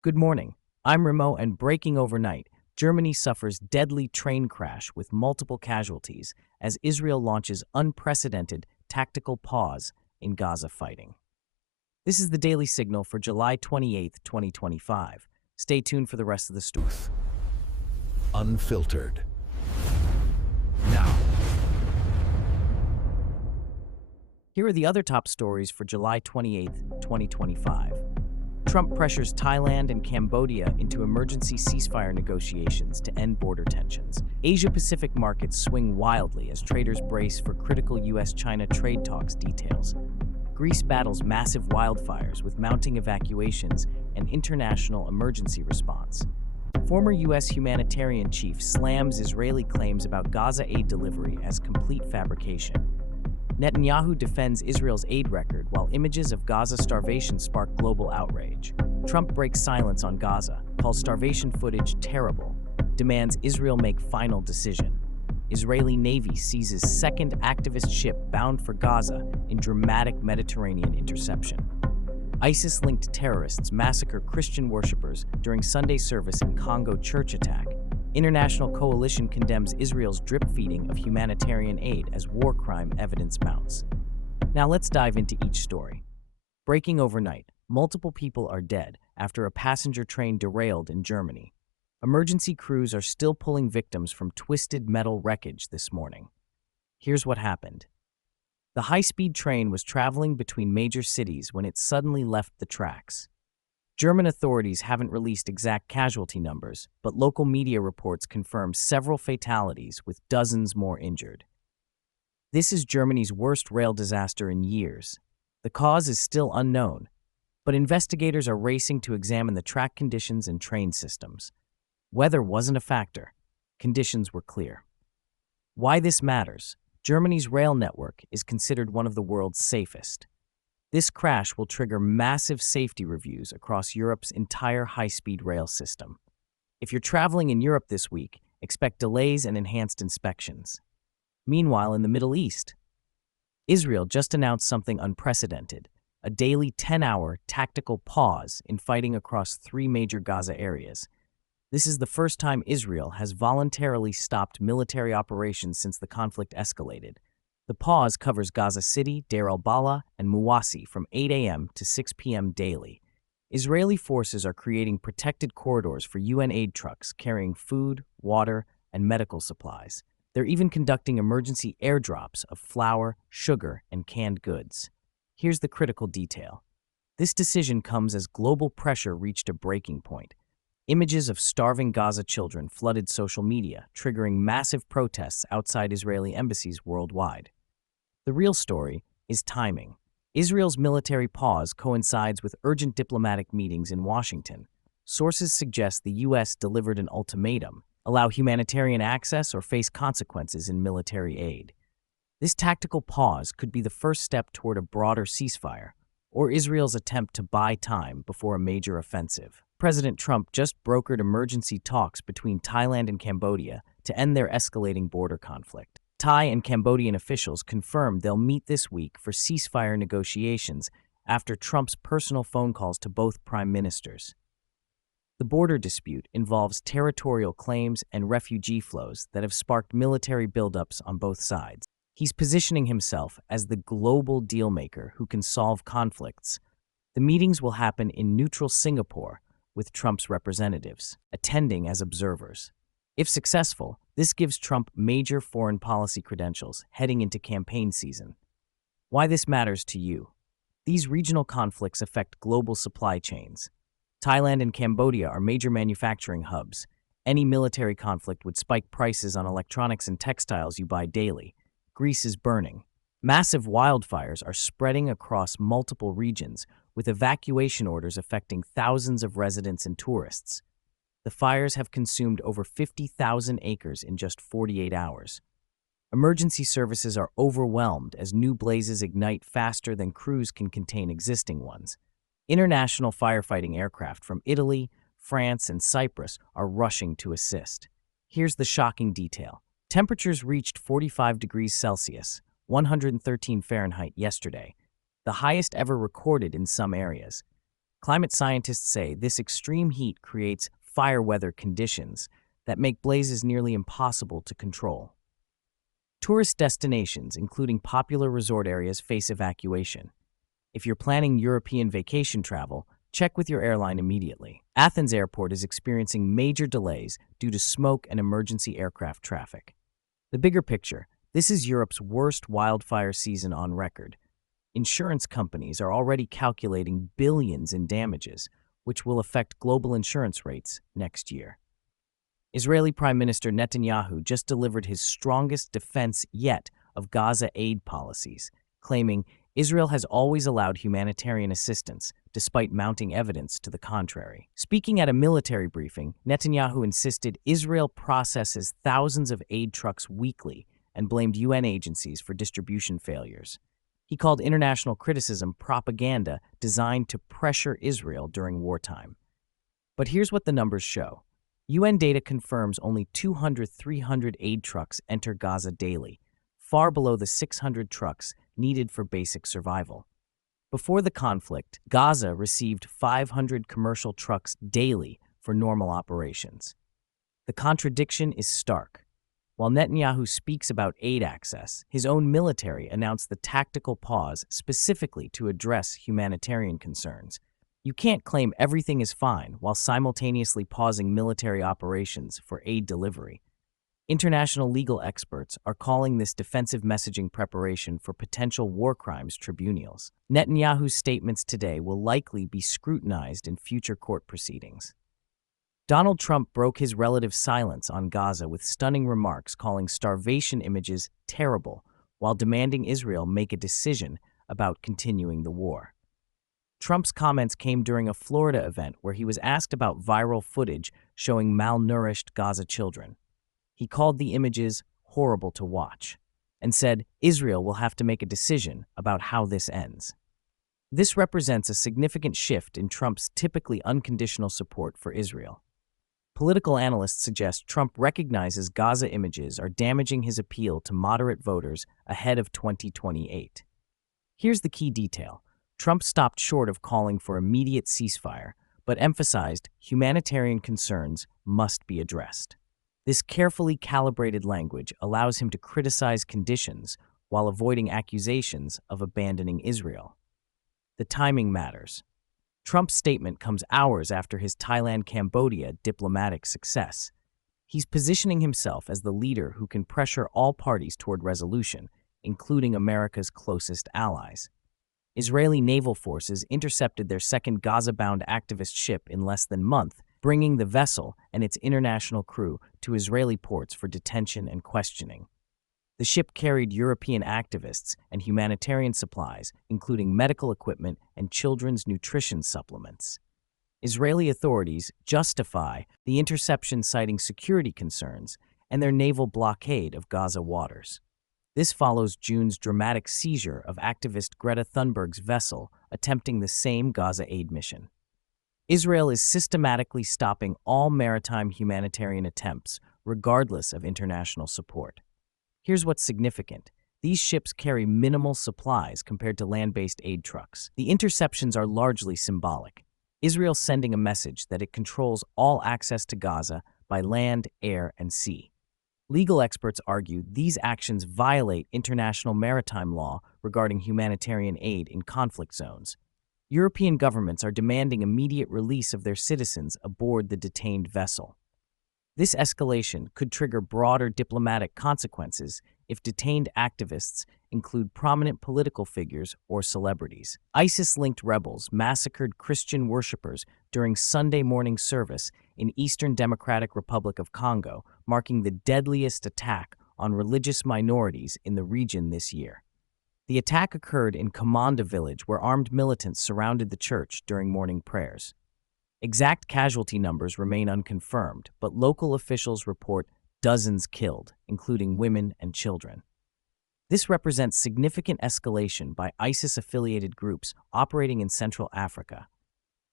Good morning. I'm Remo, and breaking overnight, Germany suffers deadly train crash with multiple casualties as Israel launches unprecedented tactical pause in Gaza fighting. This is the Daily Signal for July 28th, 2025. Stay tuned for the rest of the story. Unfiltered. Now, Here are the other top stories for July 28th, 2025. Trump pressures Thailand and Cambodia into emergency ceasefire negotiations to end border tensions. Asia-Pacific markets swing wildly as traders brace for critical U.S.-China trade talks details. Greece battles massive wildfires with mounting evacuations and international emergency response. Former U.S. humanitarian chief slams Israeli claims about Gaza aid delivery as complete fabrication. Netanyahu defends Israel's aid record while images of Gaza starvation spark global outrage. Trump breaks silence on Gaza, calls starvation footage terrible, demands Israel make final decision. Israeli Navy seizes second activist ship bound for Gaza in dramatic Mediterranean interception. ISIS-linked terrorists massacre Christian worshippers during Sunday service in Congo church attack. International coalition condemns Israel's drip-feeding of humanitarian aid as war crime evidence mounts. Now let's dive into each story. Breaking overnight, multiple people are dead after a passenger train derailed in Germany. Emergency crews are still pulling victims from twisted metal wreckage this morning. Here's what happened. The high-speed train was traveling between major cities when it suddenly left the tracks. German authorities haven't released exact casualty numbers, but local media reports confirm several fatalities with dozens more injured. This is Germany's worst rail disaster in years. The cause is still unknown, but investigators are racing to examine the track conditions and train systems. Weather wasn't a factor. Conditions were clear. Why this matters? Germany's rail network is considered one of the world's safest. This crash will trigger massive safety reviews across Europe's entire high-speed rail system. If you're traveling in Europe this week, expect delays and enhanced inspections. Meanwhile, in the Middle East, Israel just announced something unprecedented, a daily 10-hour tactical pause in fighting across 3 major Gaza areas. This is the first time Israel has voluntarily stopped military operations since the conflict escalated. The pause covers Gaza City, Deir al-Balah, and Muwasi from 8 a.m. to 6 p.m. daily. Israeli forces are creating protected corridors for UN aid trucks carrying food, water, and medical supplies. They're even conducting emergency airdrops of flour, sugar, and canned goods. Here's the critical detail. This decision comes as global pressure reached a breaking point. Images of starving Gaza children flooded social media, triggering massive protests outside Israeli embassies worldwide. The real story is timing. Israel's military pause coincides with urgent diplomatic meetings in Washington. Sources suggest the U.S. delivered an ultimatum: allow humanitarian access or face consequences in military aid. This tactical pause could be the first step toward a broader ceasefire, or Israel's attempt to buy time before a major offensive. President Trump just brokered emergency talks between Thailand and Cambodia to end their escalating border conflict. Thai and Cambodian officials confirmed they'll meet this week for ceasefire negotiations after Trump's personal phone calls to both prime ministers. The border dispute involves territorial claims and refugee flows that have sparked military buildups on both sides. He's positioning himself as the global dealmaker who can solve conflicts. The meetings will happen in neutral Singapore, with Trump's representatives attending as observers. If successful, this gives Trump major foreign policy credentials heading into campaign season. Why this matters to you? These regional conflicts affect global supply chains. Thailand and Cambodia are major manufacturing hubs. Any military conflict would spike prices on electronics and textiles you buy daily. Greece is burning. Massive wildfires are spreading across multiple regions, with evacuation orders affecting thousands of residents and tourists. The fires have consumed over 50,000 acres in just 48 hours. Emergency services are overwhelmed as new blazes ignite faster than crews can contain existing ones. International firefighting aircraft from Italy, France, and Cyprus are rushing to assist. Here's the shocking detail. Temperatures reached 45 degrees Celsius, 113 Fahrenheit yesterday, the highest ever recorded in some areas. Climate scientists say this extreme heat creates fire weather conditions that make blazes nearly impossible to control. Tourist destinations, including popular resort areas, face evacuation. If you're planning European vacation travel, check with your airline immediately. Athens Airport is experiencing major delays due to smoke and emergency aircraft traffic. The bigger picture: this is Europe's worst wildfire season on record. Insurance companies are already calculating billions in damages, which will affect global insurance rates next year. Israeli Prime Minister Netanyahu just delivered his strongest defense yet of Gaza aid policies, claiming Israel has always allowed humanitarian assistance, despite mounting evidence to the contrary. Speaking at a military briefing, Netanyahu insisted Israel processes thousands of aid trucks weekly and blamed UN agencies for distribution failures. He called international criticism propaganda designed to pressure Israel during wartime. But here's what the numbers show. UN data confirms only 200-300 aid trucks enter Gaza daily, far below the 600 trucks needed for basic survival. Before the conflict, Gaza received 500 commercial trucks daily for normal operations. The contradiction is stark. While Netanyahu speaks about aid access, his own military announced the tactical pause specifically to address humanitarian concerns. You can't claim everything is fine while simultaneously pausing military operations for aid delivery. International legal experts are calling this defensive messaging preparation for potential war crimes tribunals. Netanyahu's statements today will likely be scrutinized in future court proceedings. Donald Trump broke his relative silence on Gaza with stunning remarks calling starvation images terrible, while demanding Israel make a decision about continuing the war. Trump's comments came during a Florida event where he was asked about viral footage showing malnourished Gaza children. He called the images horrible to watch and said Israel will have to make a decision about how this ends. This represents a significant shift in Trump's typically unconditional support for Israel. Political analysts suggest Trump recognizes Gaza images are damaging his appeal to moderate voters ahead of 2028. Here's the key detail. Trump stopped short of calling for immediate ceasefire, but emphasized humanitarian concerns must be addressed. This carefully calibrated language allows him to criticize conditions while avoiding accusations of abandoning Israel. The timing matters. Trump's statement comes hours after his Thailand-Cambodia diplomatic success. He's positioning himself as the leader who can pressure all parties toward resolution, including America's closest allies. Israeli naval forces intercepted their second Gaza-bound activist ship in less than a month, bringing the vessel and its international crew to Israeli ports for detention and questioning. The ship carried European activists and humanitarian supplies, including medical equipment and children's nutrition supplements. Israeli authorities justify the interception citing security concerns and their naval blockade of Gaza waters. This follows June's dramatic seizure of activist Greta Thunberg's vessel attempting the same Gaza aid mission. Israel is systematically stopping all maritime humanitarian attempts, regardless of international support. Here's what's significant. These ships carry minimal supplies compared to land-based aid trucks. The interceptions are largely symbolic. Israel sending a message that it controls all access to Gaza by land, air, and sea. Legal experts argue these actions violate international maritime law regarding humanitarian aid in conflict zones. European governments are demanding immediate release of their citizens aboard the detained vessel. This escalation could trigger broader diplomatic consequences if detained activists include prominent political figures or celebrities. ISIS-linked rebels massacred Christian worshippers during Sunday morning service in Eastern Democratic Republic of Congo, marking the deadliest attack on religious minorities in the region this year. The attack occurred in Komanda village, where armed militants surrounded the church during morning prayers. Exact casualty numbers remain unconfirmed, but local officials report dozens killed, including women and children. This represents significant escalation by ISIS-affiliated groups operating in Central Africa.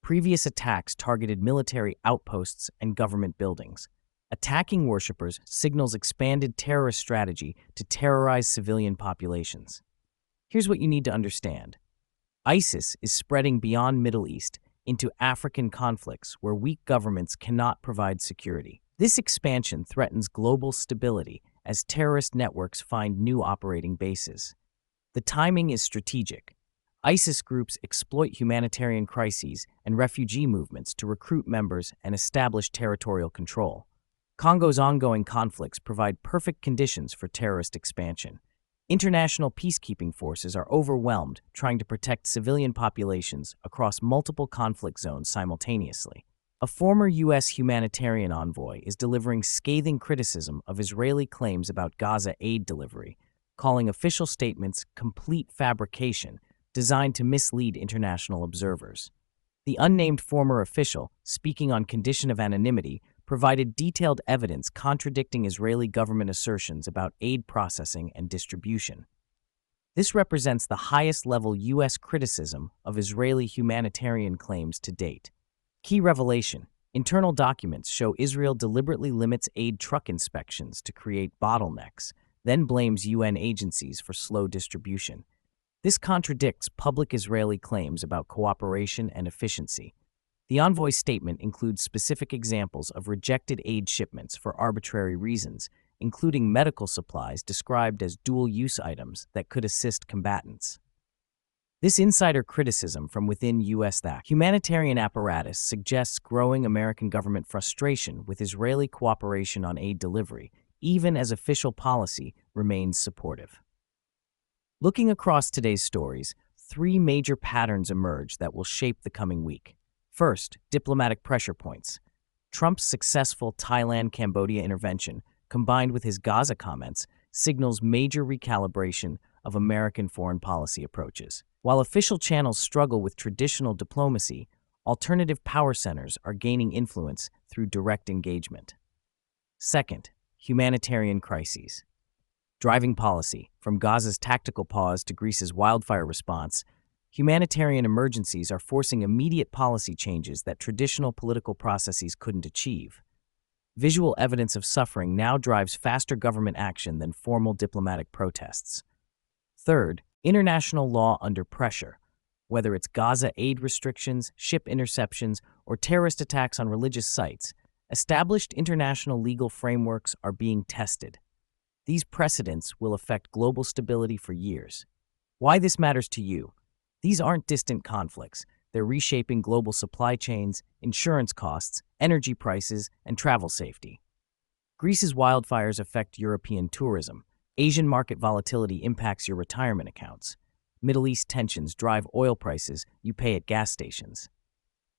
Previous attacks targeted military outposts and government buildings. Attacking worshippers signals expanded terrorist strategy to terrorize civilian populations. Here's what you need to understand. ISIS is spreading beyond Middle East into African conflicts where weak governments cannot provide security. This expansion threatens global stability as terrorist networks find new operating bases. The timing is strategic. ISIS groups exploit humanitarian crises and refugee movements to recruit members and establish territorial control. Congo's ongoing conflicts provide perfect conditions for terrorist expansion. International peacekeeping forces are overwhelmed trying to protect civilian populations across multiple conflict zones simultaneously. A former U.S. humanitarian envoy is delivering scathing criticism of Israeli claims about Gaza aid delivery, calling official statements complete fabrication designed to mislead international observers. The unnamed former official, speaking on condition of anonymity, provided detailed evidence contradicting Israeli government assertions about aid processing and distribution. This represents the highest-level U.S. criticism of Israeli humanitarian claims to date. Key revelation: internal documents show Israel deliberately limits aid truck inspections to create bottlenecks, then blames UN agencies for slow distribution. This contradicts public Israeli claims about cooperation and efficiency. The envoy's statement includes specific examples of rejected aid shipments for arbitrary reasons, including medical supplies described as dual-use items that could assist combatants. This insider criticism from within the humanitarian apparatus suggests growing American government frustration with Israeli cooperation on aid delivery, even as official policy remains supportive. Looking across today's stories, three major patterns emerge that will shape the coming week. First, diplomatic pressure points. Trump's successful Thailand-Cambodia intervention, combined with his Gaza comments, signals major recalibration of American foreign policy approaches. While official channels struggle with traditional diplomacy, alternative power centers are gaining influence through direct engagement. Second, humanitarian crises. Driving policy, from Gaza's tactical pause to Greece's wildfire response, humanitarian emergencies are forcing immediate policy changes that traditional political processes couldn't achieve. Visual evidence of suffering now drives faster government action than formal diplomatic protests. Third, international law under pressure. Whether it's Gaza aid restrictions, ship interceptions, or terrorist attacks on religious sites, established international legal frameworks are being tested. These precedents will affect global stability for years. Why this matters to you? These aren't distant conflicts. They're reshaping global supply chains, insurance costs, energy prices, and travel safety. Greece's wildfires affect European tourism. Asian market volatility impacts your retirement accounts. Middle East tensions drive oil prices you pay at gas stations.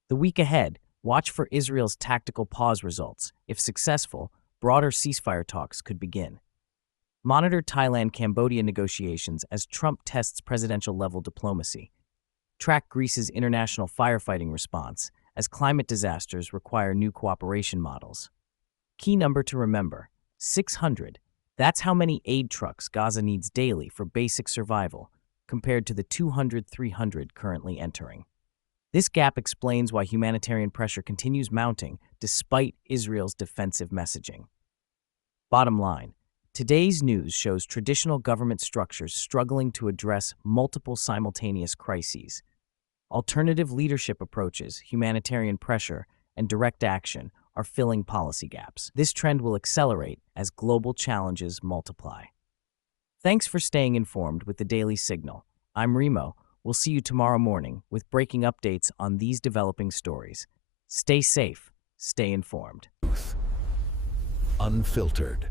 The week ahead, watch for Israel's tactical pause results. If successful, broader ceasefire talks could begin. Monitor Thailand-Cambodia negotiations as Trump tests presidential-level diplomacy. Track Greece's international firefighting response as climate disasters require new cooperation models. Key number to remember: 600. That's how many aid trucks Gaza needs daily for basic survival, compared to the 200-300 currently entering. This gap explains why humanitarian pressure continues mounting despite Israel's defensive messaging. Bottom line: today's news shows traditional government structures struggling to address multiple simultaneous crises. Alternative leadership approaches, humanitarian pressure, and direct action are filling policy gaps. This trend will accelerate as global challenges multiply. Thanks for staying informed with the Daily Signal. I'm Remo. We'll see you tomorrow morning with breaking updates on these developing stories. Stay safe, stay informed. Unfiltered.